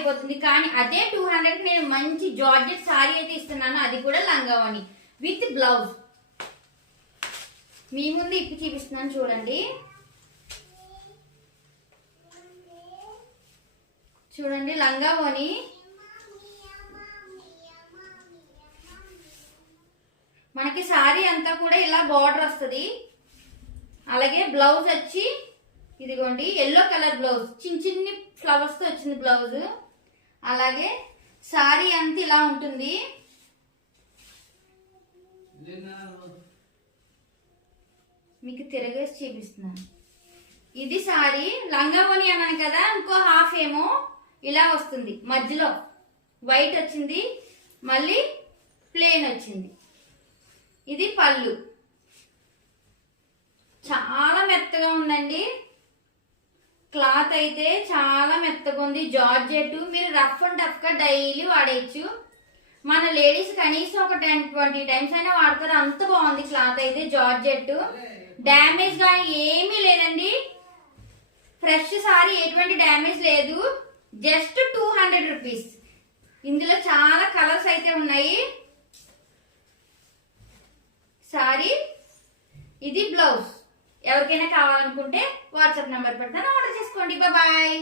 అయిపోతుంది. కానీ అదే 200కి నేను మంచి జార్జెట్ సారీ అయితే ఇస్తున్నాను, అది కూడా లంగావోని విత్ బ్లౌజ్. మీ ముందు ఇప్పి చూపిస్తున్నాను చూడండి. చూడండి లంగావోని మనకి సారీ అంతా కూడా ఇలా బార్డర్ వస్తుంది. అలాగే బ్లౌజ్ వచ్చి ఇదిగోండి ఎల్లో కలర్ బ్లౌజ్, చిన్న చిన్ని ఫ్లవర్స్ తో వచ్చింది బ్లౌజ్. అలాగే సారీ అంతా ఇలా ఉంటుంది. మీకు తిరగేసి చూపిస్తున్నాను. ఇది సారీ లంగావోని అన్నాను కదా, ఇంకో హాఫ్ ఏమో ఇలా వస్తుంది, మధ్యలో వైట్ వచ్చింది, మళ్ళీ ప్లేన్ వచ్చింది. ఇది పళ్ళు. చాలా మెత్తగా ఉందండి క్లాత్ అయితే, చాలా మెత్తగా ఉంది. జార్జెట్ మీరు రఫ్ అండ్ టఫ్ గా డైలీ వాడేయచ్చు. మన లేడీస్ కనీసం ఒక 10-20 టైమ్స్ అయినా వాడతారు, అంత బాగుంది క్లాత్ అయితే. జార్జెట్ డ్యామేజ్ కానీ ఏమీ లేదండి, ఫ్రెష్ సారీ, ఎటువంటి డ్యామేజ్ లేదు. Just 200 rupees. ఇందులో చాలా కలర్స్ అయితే ఉన్నాయి. సారీ ఇది బ్లౌజ్. ఎవరికైనా కావాలనుకుంటే వాట్సాప్ నెంబర్ పెడతాను, ఆర్డర్ చేసుకోండి. బాయ్.